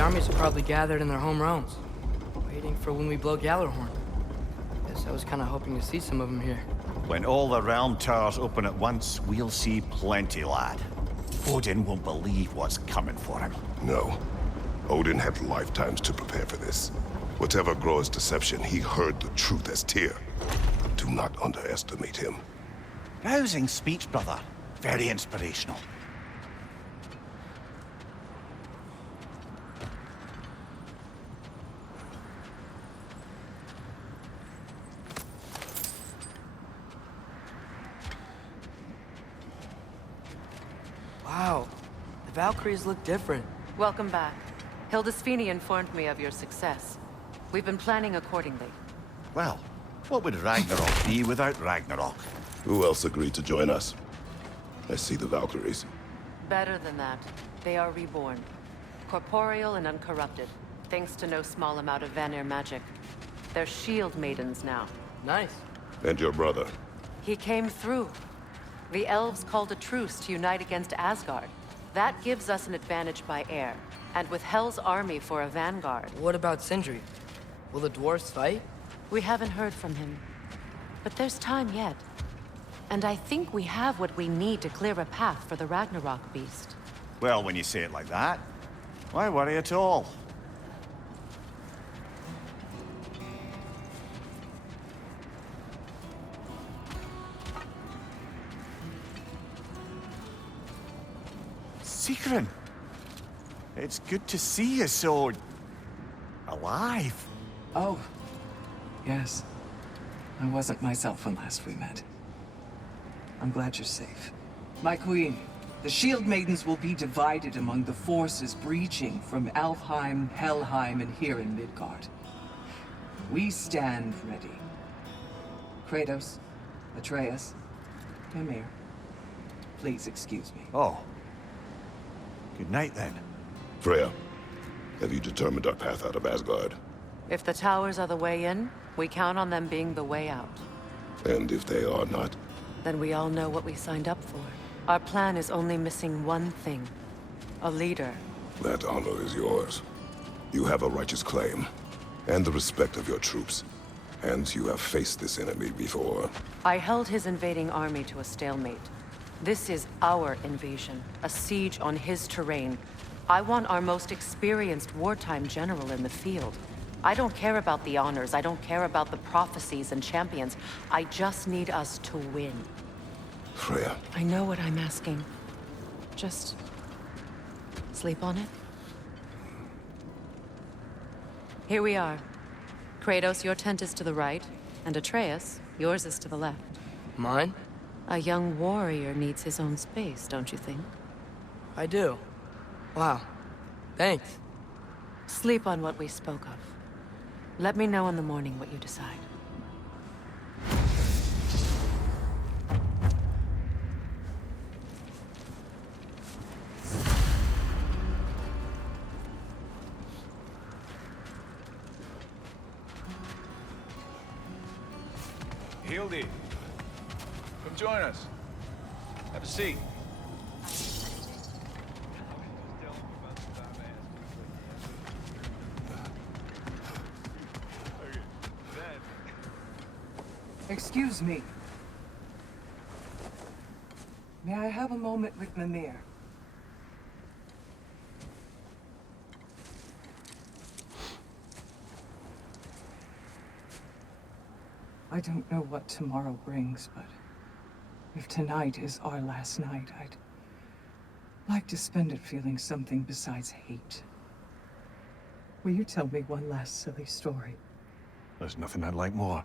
the armies are probably gathered in their home realms, waiting for when we blow Gjallarhorn. Guess I was kind of hoping to see some of them here. When all the realm towers open at once, we'll see plenty, lad. Odin won't believe what's coming for him. No. Odin had lifetimes to prepare for this. Whatever Groa's deception, he heard the truth as Tyr. Do not underestimate him. Rousing speech, brother. Very inspirational. Wow, the Valkyries look different. Welcome back. Hildisfini informed me of your success. We've been planning accordingly. Well, what would Ragnarok be without Ragnarok? Who else agreed to join us? I see the Valkyries. Better than that. They are reborn. Corporeal and uncorrupted, thanks to no small amount of Vanir magic. They're shield maidens now. Nice. And your brother. He came through. The elves called a truce to unite against Asgard. That gives us an advantage by air, and with Hel's army for a vanguard. What about Sindri? Will the dwarves fight? We haven't heard from him. But there's time yet. And I think we have what we need to clear a path for the Ragnarok beast. Well, when you say it like that, why worry at all? Sigrun! It's good to see you so... alive. Oh, yes. I wasn't myself when last we met. I'm glad you're safe. My queen, the Shield Maidens will be divided among the forces breaching from Alfheim, Helheim, and here in Midgard. We stand ready. Kratos, Atreus, Mimir, please excuse me. Oh. Good night, then. Freya, have you determined our path out of Asgard? If the towers are the way in, we count on them being the way out. And if they are not? Then we all know what we signed up for. Our plan is only missing one thing. A leader. That honor is yours. You have a righteous claim, and the respect of your troops. And you have faced this enemy before. I held his invading army to a stalemate. This is our invasion, a siege on his terrain. I want our most experienced wartime general in the field. I don't care about the honors, I don't care about the prophecies and champions. I just need us to win. Freya. I know what I'm asking. Just... sleep on it? Here we are. Kratos, your tent is to the right, and Atreus, yours is to the left. Mine? A young warrior needs his own space, don't you think? I do. Wow. Thanks. Sleep on what we spoke of. Let me know in the morning what you decide. Hildy, come join us. Have a seat. Excuse me. May I have a moment with Mimir? I don't know what tomorrow brings, but if tonight is our last night, I'd like to spend it feeling something besides hate. Will you tell me one last silly story? There's nothing I'd like more.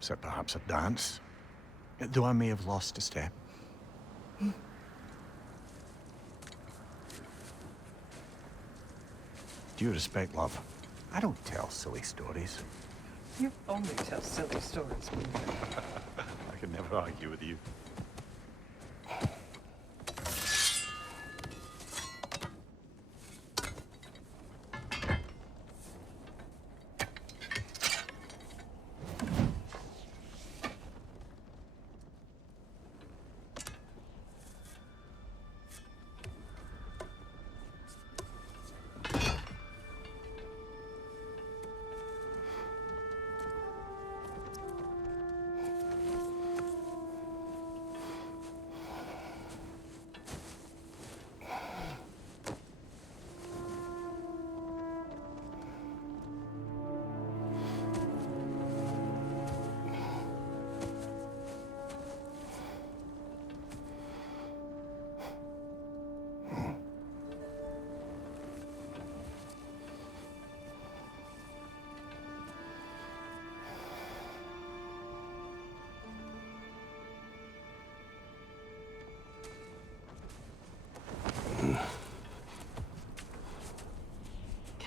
Except perhaps a dance. Though I may have lost a step. Due respect, love. I don't tell silly stories. You only tell silly stories, Mimir. I can never argue with you.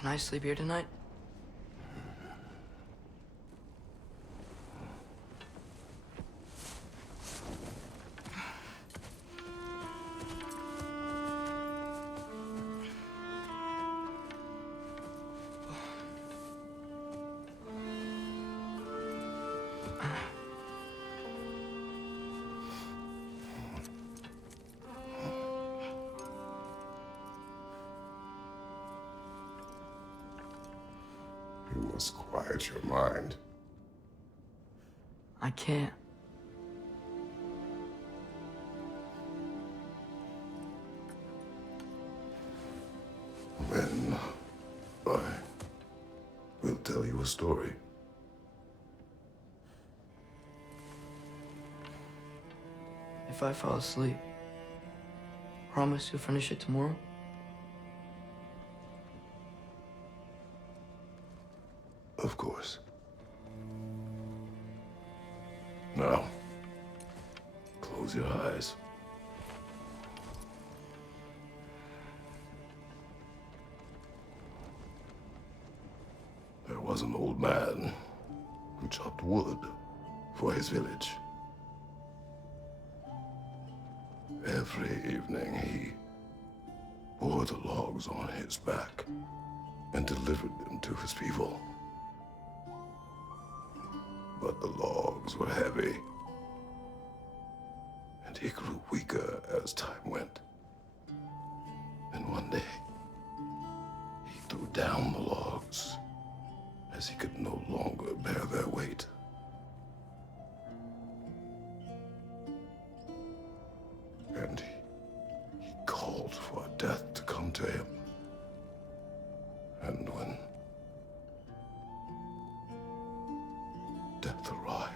Can I sleep here tonight? You must quiet your mind. I can't. Then I will tell you a story. If I fall asleep, promise you'll finish it tomorrow? Of course. Now, close your eyes. There was an old man who chopped wood for his village. Every evening he bore the logs on his back and delivered them to his people. But the logs were heavy, and he grew weaker as time went. And one day, he threw down the logs as he could no longer bear their weight. And he called for death to come to him. And when death arrived,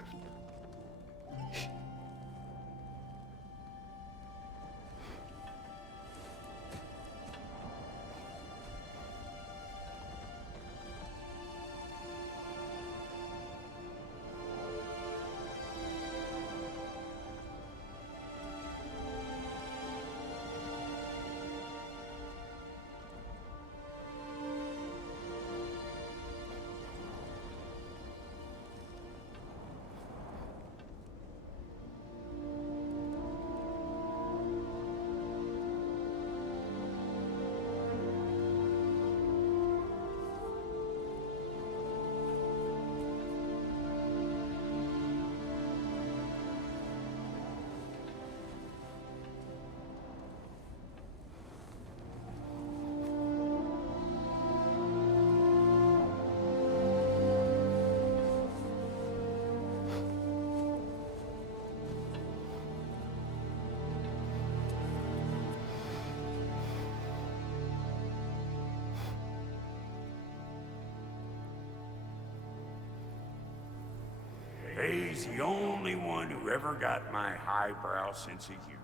He's the only one who ever got my highbrow sense of humor.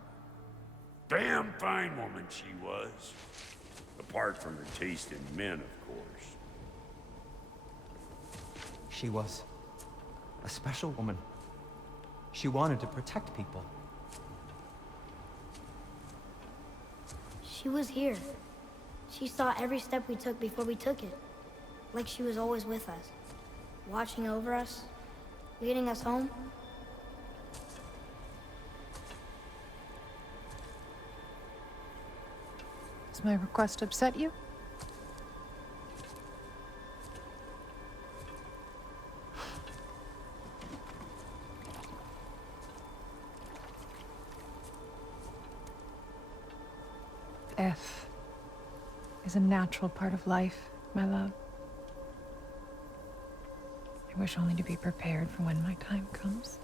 Damn fine woman she was. Apart from her taste in men, of course. She was a special woman. She wanted to protect people. She was here. She saw every step we took before we took it. Like she was always with us. Watching over us. Leading us home. Does my request upset you? Death is a natural part of life, my love. I wish only to be prepared for when my time comes.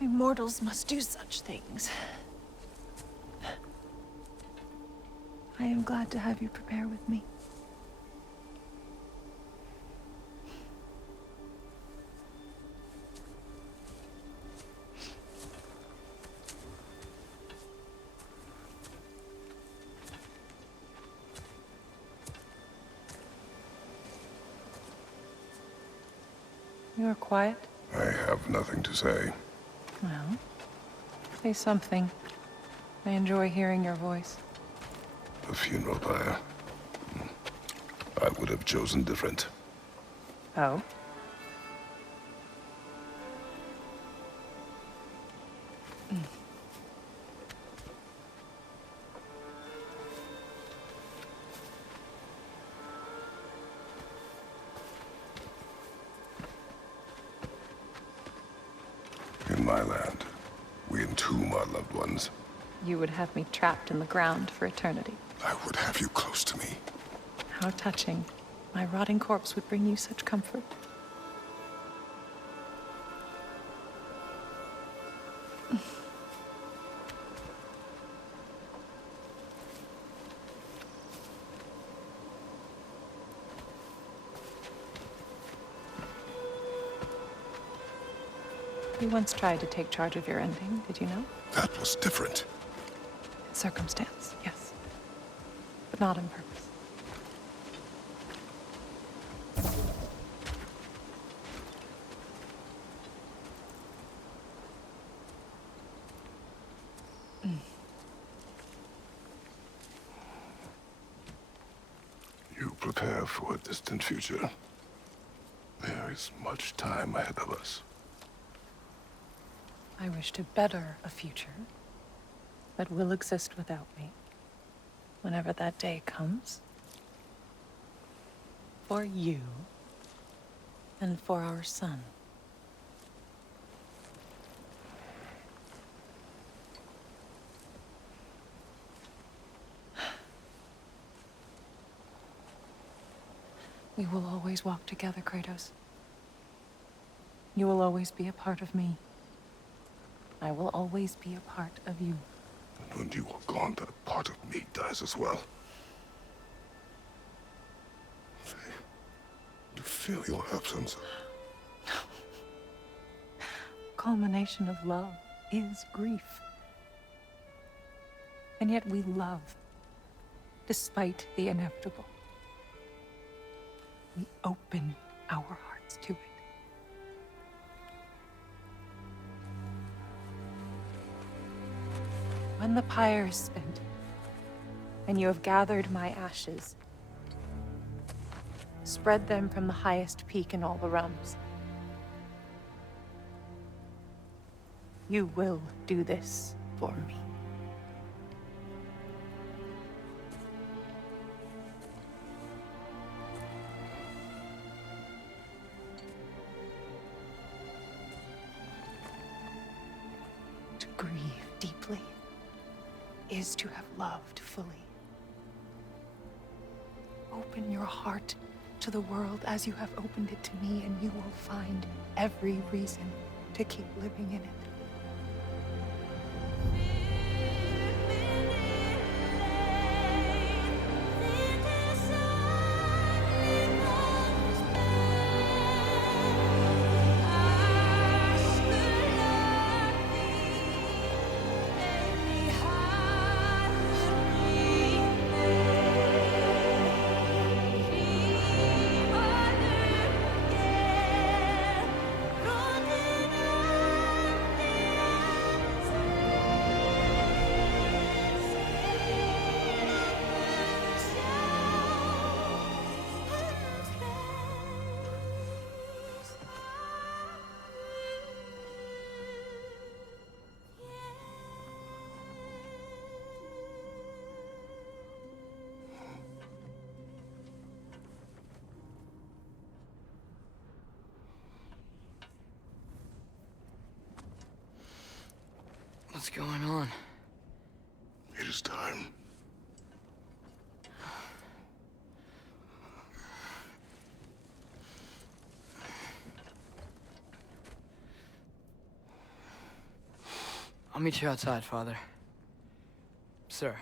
We mortals must do such things. I am glad to have you prepare with me. You're quiet. I have nothing to say. Well, say something. I enjoy hearing your voice. A funeral pyre. I would have chosen different. Oh? In my land, we entomb our loved ones. You would have me trapped in the ground for eternity. I would have you close to me. How touching. My rotting corpse would bring you such comfort. You once tried to take charge of your ending, did you know? That was different. Circumstance, yes. But not on purpose. You prepare for a distant future. There is much time ahead of us. I wish to better a future that will exist without me. Whenever that day comes. For you. And for our son. We will always walk together, Kratos. You will always be a part of me. I will always be a part of you. And when you are gone, that part of me dies as well. You feel your absence. Culmination of love is grief. And yet we love, despite the inevitable. We open our hearts to it. When the pyre is spent, and you have gathered my ashes, spread them from the highest peak in all the realms. You will do this for me. To grieve deeply is to have loved fully. Open your heart to the world as you have opened it to me, and you will find every reason to keep living in it. What's going on? It is time. I'll meet you outside, Father. Sir.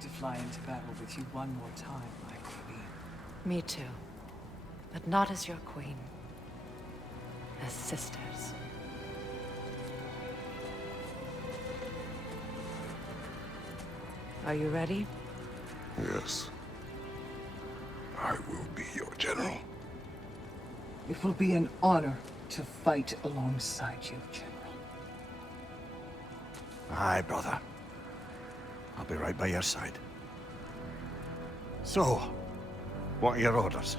to fly into battle with you one more time, my queen. Me too. But not as your queen. As sisters. Are you ready? Yes. I will be your general. It will be an honor to fight alongside you, General. Aye, brother. I'll be right by your side. So, what are your orders?